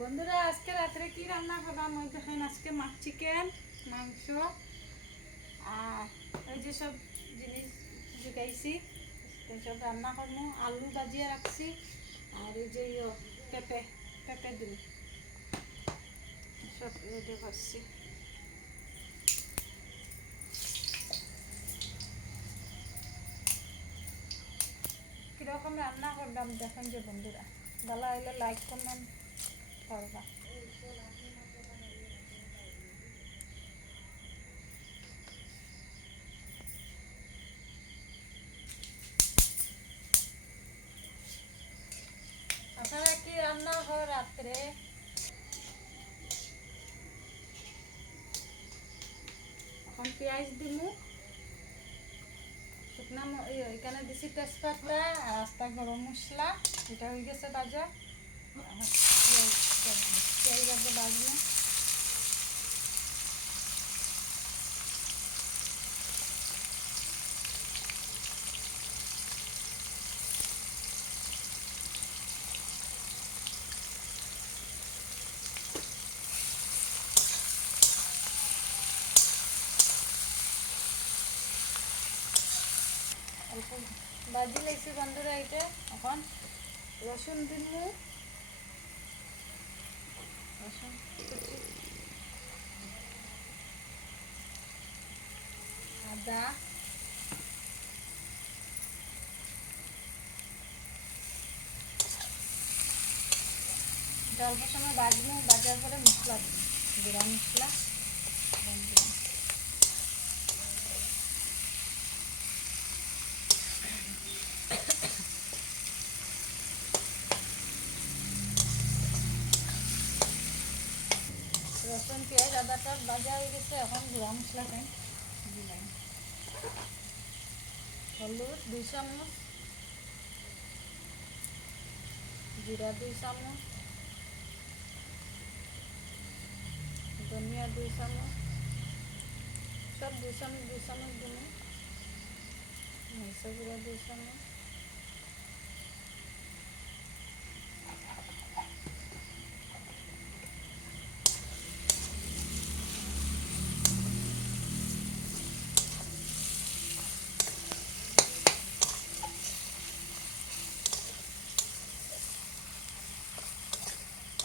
বন্ধুরা আজকে রাত্রে কি রান্না করলাম ওই দেখেন আজকে চিকেন মাংস আর ওই যে সব জিনিস জুগাইছি সব রান্না করবো আলু ভাজিয়ে রাখছি আর এই যে পেঁপে পেঁপে দিন সব রেডি করছি। কীরকম রান্না করলাম দেখেন যে বন্ধুরা, ভালো হইলে লাইক কমেন্ট করবা। আপনারা কি রান্না হয় রাত্রে? এখন পেঁয়াজ দিমু, শুকনা এখানে দিছি তেজপাতা আর আস্তা গরম মশলা, এটা হয়ে গেছে বাজা। পেঁয়াজ বাজে বাজবো। অল্প বাজি লাইছি বন্ধুরা, এটা এখন রসুন দিমু, রসুন কুচি, আদা, অল্প সময় বাজবো, বাজার পরে মশলা দিই, জিরা মশলা রসুন পেঁয়াজ আদাটা ভাজা হয়ে গেছে। এখন গুঁড়া মশলাটা দিলাম, হলুদ 2 চামচ, জিরা 2 চামচ, ধনিয়া 2 চামচ, সব 2 চামচ 2 চামচ দিন, মরিচের গুঁড়া 2 চামচ,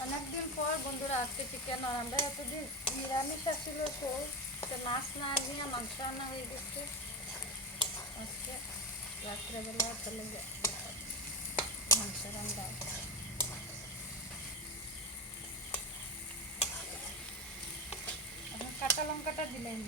অনেকদিন পর বন্ধুরা আজকে চিকেন, আর আমরা এতদিন নিরামিষ আসছিল, তো মাছ না নিয়ে মাংস আনা হয়ে গেছে। আজকে রাত্রেবেলা চলে যায় মাংস রান্না। এখন কাঁচা লঙ্কাটা দিলেন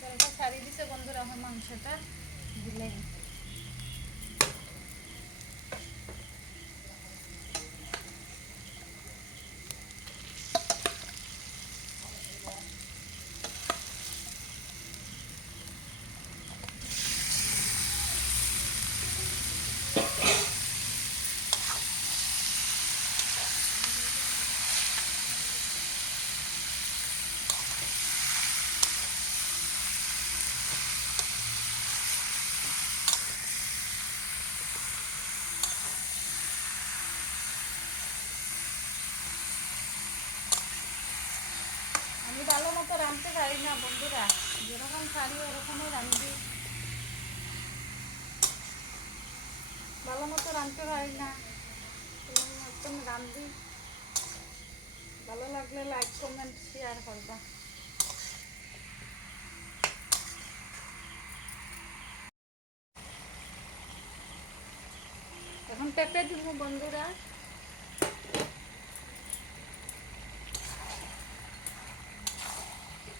তেলটা ছাড়িয়ে দিছে বন্ধুরা, এখন মাংসটা দিলেন। আমি ভালো মতো রাঁধতে পারি না বন্ধুরা, যেরকম পারি ওরকমই রাঁধি, ভালো মতো রাঁধতে পারি না, মতন রাঁধি। ভালো লাগলে লাইক কমেন্ট শেয়ার করবা। এখন পেঁপে দিব বন্ধুরা,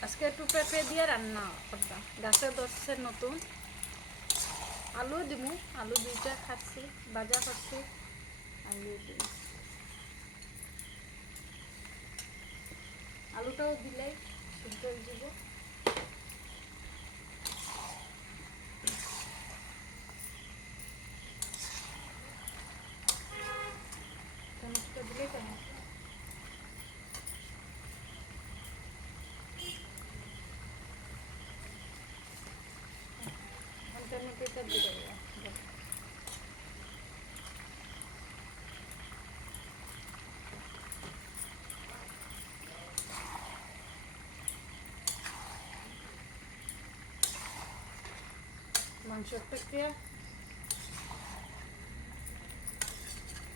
আজকে একটু পেঁপে দিয়ে রান্না করবা, গাছে ধরছে নতুন। আলু দিব, আলু 2টা খাচ্ছি, ভাজা করছি, আলু দিব, আলুটাও দিলেই সিদ্ধ হয়ে যাব। টমেটো দিলেই টমেটো দিতে মাংসটাকে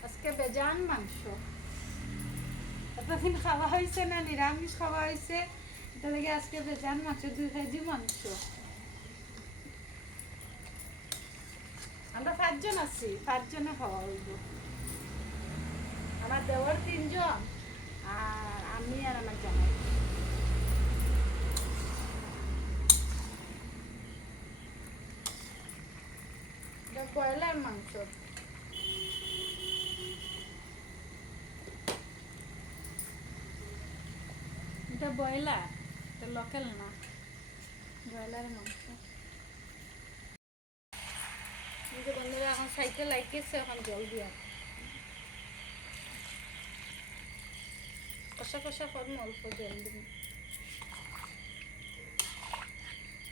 আজকে বেজান মাংস এতদিন খাওয়া হয়েছে না নিরামিষ খাওয়া হয়েছে এটা লাগে আজকে বেজান মাংস 2 কেজি মাংস আমরা 5 জন আছি 5 জনে খাওয়া হইব আমার দেওয়ার 3 জন আর আমি আর আমার জামাই এটা ব্রয়লার মাংস এটা ব্রয়লার এটা লোকাল না ব্রয়লারের মাংস যে বন্ধুরা এখন সাইকেল লাইকেছে এখন জল দিয়া কষা কষা করবো অল্প জল দিব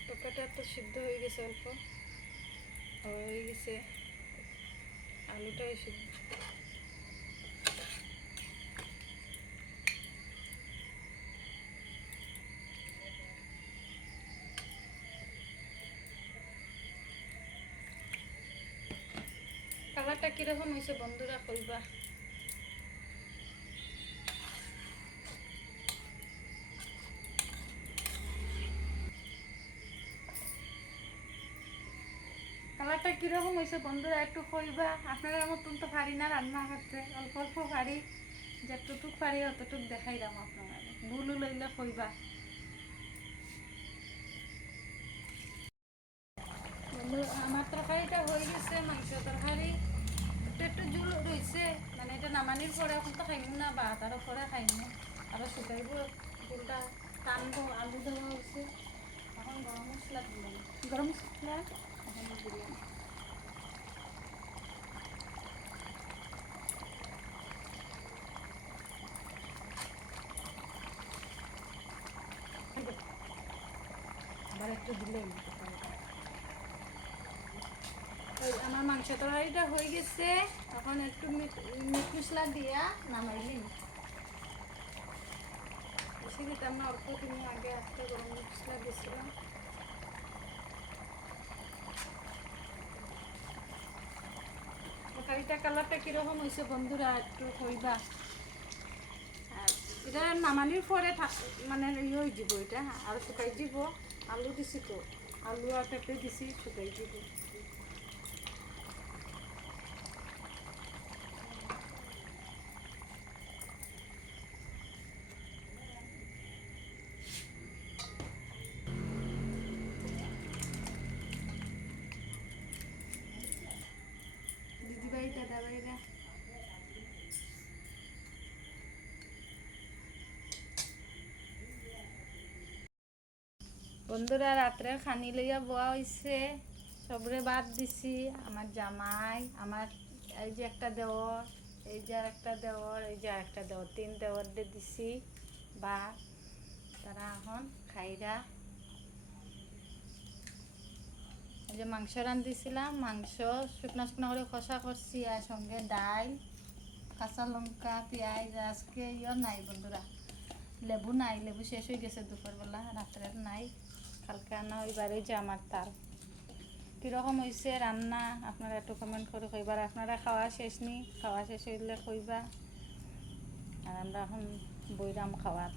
তরকারিটা তো সিদ্ধ হয়ে গেছে অল্প হয়ে গেছে আলুটাই সিদ্ধ কালারটা কিরকম হয়েছে বন্ধুরা কইবা কালারটা কিরকম হয়েছে বন্ধুরা একটু কইবা আপনারা মতন তো পারি না রান্না করতে অল্প অল্প পারি যতটুক পারি অতটুক দেখাইলাম আপনারা ভুল লইলে কইবা আমার তরকারিটা হয়ে গেছে মাংস তরকারি একটু জুল রয়েছে মানে এটা নামানির পরে এখন তো খাইমু না বা তার পরে খাইমু আরও শুকাইব জুলটা টানবো আলু দেওয়া হয়েছে এখন গরম মশলা দিলাম গরম মশলা এখন দিলাম আবার একটু দিলাম আমার মাংস তরকারিটা হয়ে গেছে এখন একটু মিট মশলা দিয়া নামাইলিম বেশি দিতাম না অল্প তুমি আগে একটা গরম মশলা দিয়েছিলাম তরকারিটা কালারটা কিরকম হয়েছে বন্ধুরা একটু কইবা আর এটা নামানির পরে মানে ইয়ে হয়ে যাব এটা আর শুকাই দিব আলু দিছি তো আলু আর পেঁপে দিছি শুকাই দিব দিদিভাই দাদাভাইরা বন্ধুরা রাত্রে খানি লইয়া বোয়া হয়েছে সবরে বাদ দিছি আমার জামাই আমার এই যে একটা দেওর এই যে আর একটা দেওর এই যে আর একটা দেওর 3 দেওর দিছি বা তারা এখন খাইরা এই যে মাংস রান্ধিছিলাম মাংস শুকনো শুকনো করে কষা করছি আর সঙ্গে ডাল কাঁচা লঙ্কা পেঁয়াজ আজকে ইয়ে নাই বন্ধুরা লেবু নাই লেবু শেষ হয়ে গেছে দুপুরবেলা রাত্রের নাই কালকে আনা ওইবারে যে আমার তাল কীরকম হয়েছে রান্না আপনারা একটু কমেন্ট করে কইবার আপনারা খাওয়া শেষ নি খাওয়া শেষ হইলে কইবা আর আমরা এখন বইরাম খাওয়ার